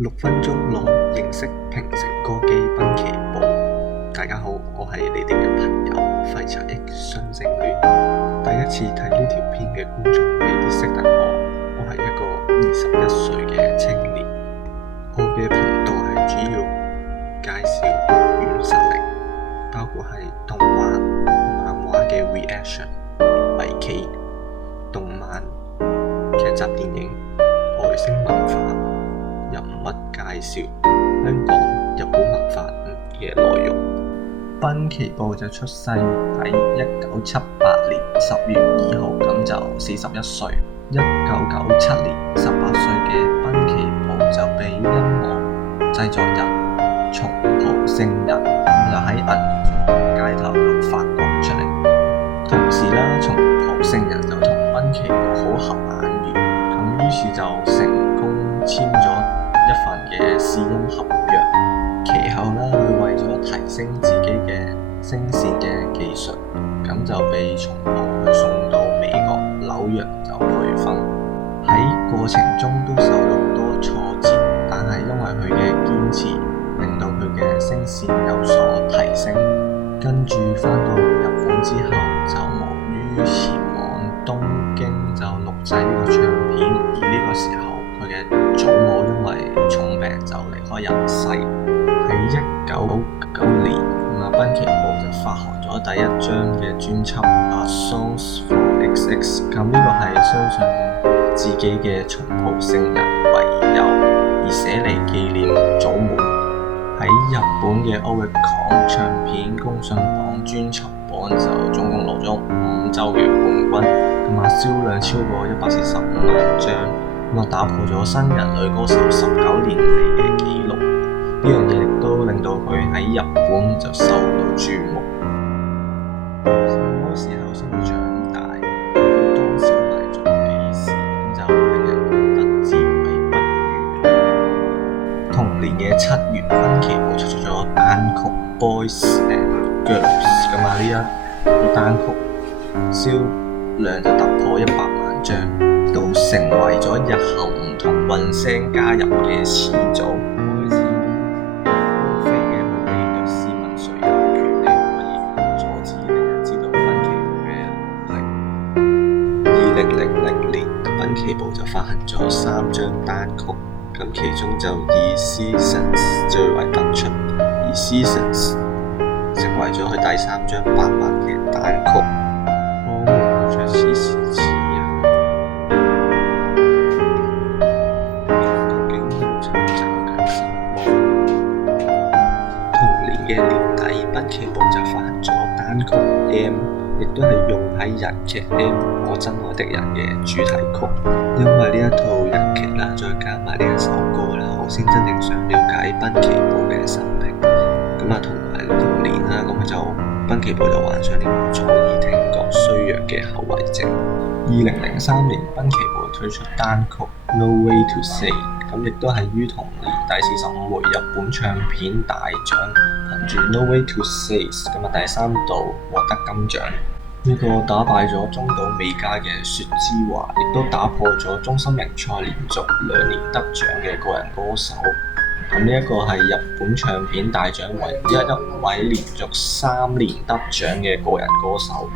6分鐘內認識平成歌姬濱崎步。大家好，我係你哋嘅朋友廢柴 X 雙性戀。第一次睇呢條片嘅觀眾未必識得我係一個21歲嘅青年。我嘅頻道係主要介紹軟實力，包括係動畫、漫畫嘅 reaction、圍棋、動漫、劇集、電影、外星文化、人物介紹、香港、日本文化嘅內容。濱崎步就出世喺1978年10月2號，咁就41歲。1997年18歲嘅濱崎步就被音樂製作人松浦聖人就喺銀座街頭度發掘出嚟。同時啦，松浦聖人就同濱崎步好合眼緣，咁於是就成功簽咗一份嘅試音合約。其後啦，佢為咗提升自己嘅聲線嘅技術，咁就被松浦去送到美國紐約就培訓。喺過程中都受到好多挫折，但係因為佢嘅堅持，令到佢嘅聲線有所提升。跟住返到日本之後，就忙於前往東京就錄製呢個唱片，而呢個時候佢嘅祖母因為重病就離開人世。喺1999年，濱崎步就發行咗第一張嘅專輯《Songs for XX》，咁呢個係相信自己嘅松浦聖人為由而寫嚟紀念祖母。喺日本嘅 Oricon 唱片公信榜專輯榜就總共攞咗5週嘅冠軍，銷量超過145萬張，打破咗新人類歌手19年嚟嘅紀錄。呢樣嘢亦都令到佢喺日本就受到注目。什麼時候先會長大？要當小孩做幾時？就令人覺得自愧不如。同年嘅7月，濱崎步出咗單曲《Boys and Girls》呢一個單曲銷量就突破100萬張，都成為咗日後唔同混聲加入嘅始祖。2000年，濱崎步就發行咗3張單曲，咁其中就以 Seasons 最為突出，而 Seasons 成為咗佢第3張8萬嘅單曲。我們卻似是似人，究竟都尋找緊什麼？同年嘅年底，濱崎步就發行咗單曲 M，亦都係用喺日劇《M 我真愛的人》嘅主題曲。因為呢一套日劇啦，再加埋呢一首歌啦，我先真正想了解濱崎步嘅生平。同埋同年啦，佢就濱崎步就患上呢個左耳聽覺衰弱嘅後遺症。2003年，濱崎步推出單曲《No Way to Say》，亦都係於同年第45回日本唱片大獎，憑住《No Way to Say》第3度獲得金獎。呢個打敗咗中島美嘉嘅雪之華，亦都打破咗中森明菜連續2年得獎嘅個人歌手。呢一個係日本唱片大獎唯一一位連續3年得獎嘅個人歌手。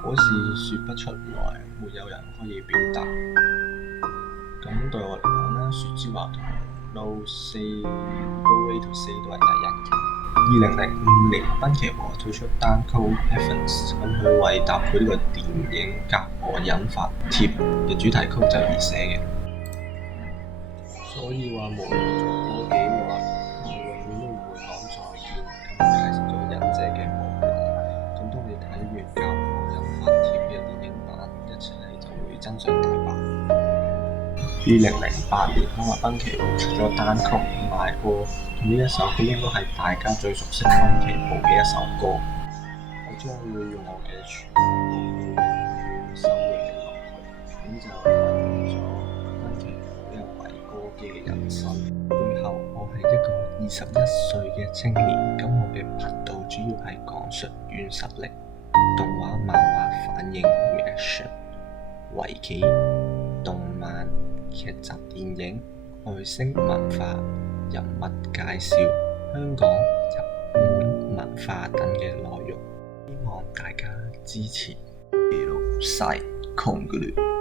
可是說不出來，沒有人可以表達。咁對我嚟講咧，雪之華同 No Way to Say 都係第一嘅。2005年，濱崎步推出單曲 Heavens， 佢為搭配呢個電影《甲賀忍法帖》嘅主題曲就而寫嘅。所以話無論做多幾耐，我永遠都唔會講再見。解釋咗忍者嘅無奈。當你睇完《甲賀忍法帖》嘅電影版，一切就會真相大白。2008年，濱崎步出咗單曲《My All》，呢一首歌應該係大家最熟悉濱崎步嘅一首歌。我將會用我嘅全部守護你落去，咁就完咗濱崎步一位歌姬嘅人生。最後，我係一個21歲嘅青年，咁我嘅頻道主要係講述軟實力、動畫、漫畫反應 reaction、圍棋、動漫、劇集、電影、外星文化、人物介紹、香港、日本文化等嘅內容，希望大家支持。Hello，Side Congolese。